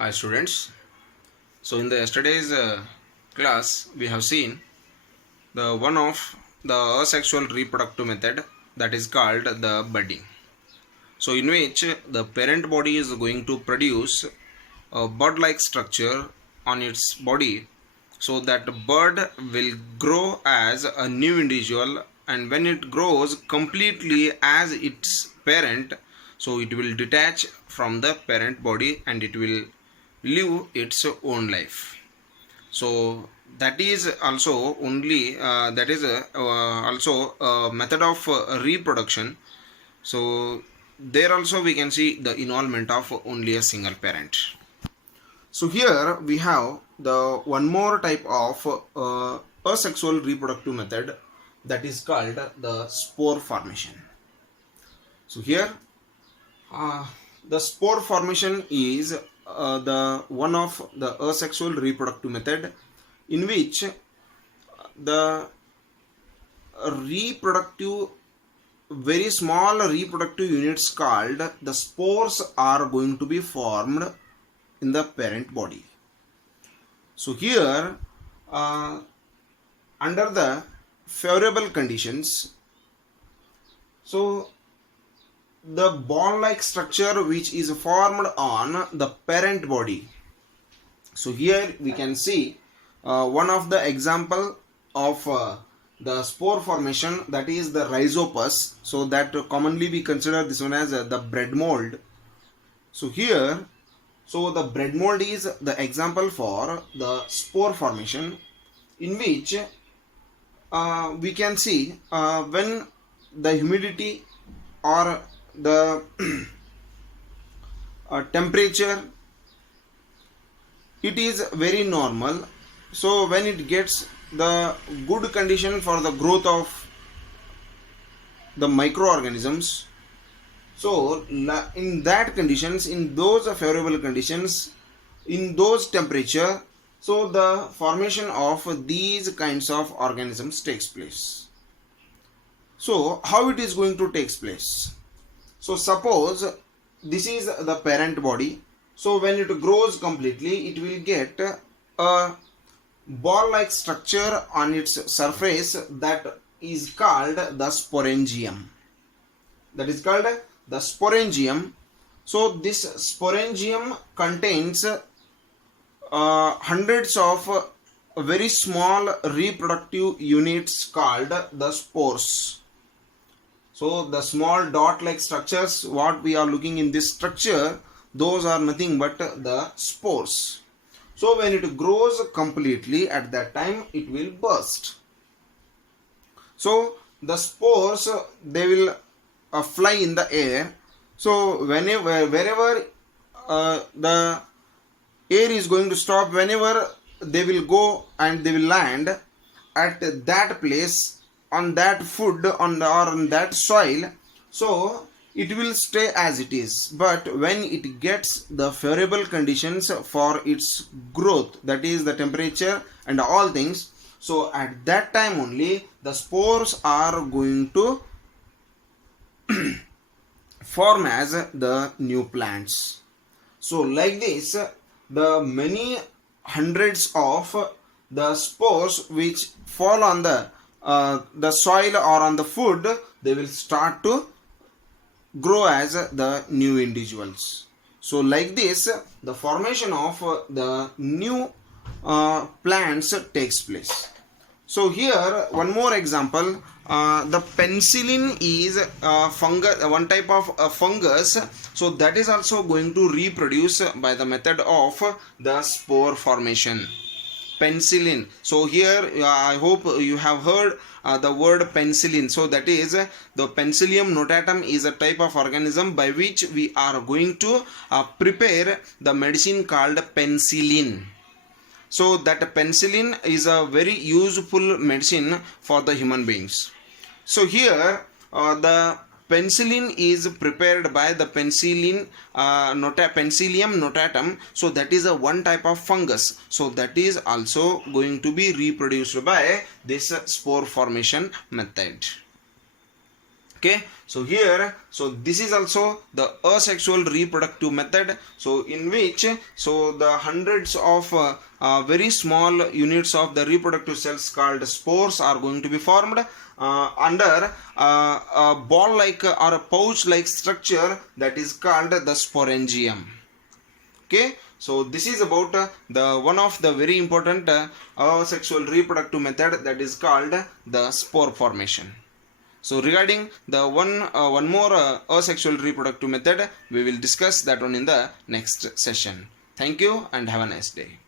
Hi students. So in the yesterday's class we have seen the one of the asexual reproductive method, that is called the budding. So in which the parent body is going to produce a bud-like structure on its body, so that bud will grow as a new individual, and when it grows completely as its parent, so it will detach from the parent body and it will live its own life. So that is also only also a method of reproduction. So there also we can see the involvement of only a single parent. So here we have the one more type of asexual reproductive method, that is called the spore formation. So here the spore formation is the one of the asexual reproductive method in which the reproductive very small reproductive units called the spores are going to be formed in the parent body. So here under the favorable conditions, so the ball-like structure which is formed on the parent body. So here we can see one of the example of the spore formation, that is the rhizopus. So that commonly we consider this one as the bread mold. So here, so the bread mold is the example for the spore formation, in which we can see when the humidity or the temperature, it is very normal. So when it gets the good condition for the growth of the microorganisms, so in that conditions, in those favorable conditions, in those temperature, so the formation of these kinds of organisms takes place. So how it is going to take place? So suppose this is the parent body. So when it grows completely, it will get a ball-like structure on its surface that is called the sporangium. That is called the sporangium. So this sporangium contains hundreds of very small reproductive units called the spores. So the small dot-like structures what we are looking in this structure, those are nothing but the spores. So when it grows completely, at that time it will burst. So the spores, they will fly in the air. So wherever the air is going to stop, whenever they will go and they will land at that place, on that food, on that soil, so it will stay as it is. But when it gets the favorable conditions for its growth, that is the temperature and all things, so at that time only the spores are going to form as the new plants. So like this, the many hundreds of the spores which fall on the soil or on the food, they will start to grow as the new individuals. So like this, the formation of the new plants takes place. So here one more example, the penicillin is fungus, one type of fungus. So that is also going to reproduce by the method of the spore formation. Penicillin. So here I hope you have heard the word penicillin. So that is the Penicillium notatum is a type of organism by which we are going to prepare the medicine called penicillin. So that penicillin is a very useful medicine for the human beings. So here the penicillin is prepared by the Penicillium notatum. So that is a one type of fungus. So that is also going to be reproduced by this spore formation method. Okay, so here, so this is also the asexual reproductive method, so in which, so the hundreds of very small units of the reproductive cells called spores are going to be formed under a ball like or a pouch like structure that is called the sporangium. Okay, so this is about the one of the very important asexual reproductive method, that is called the spore formation. So regarding the one more asexual reproductive method, we will discuss that one in the next session. Thank you and have a nice day.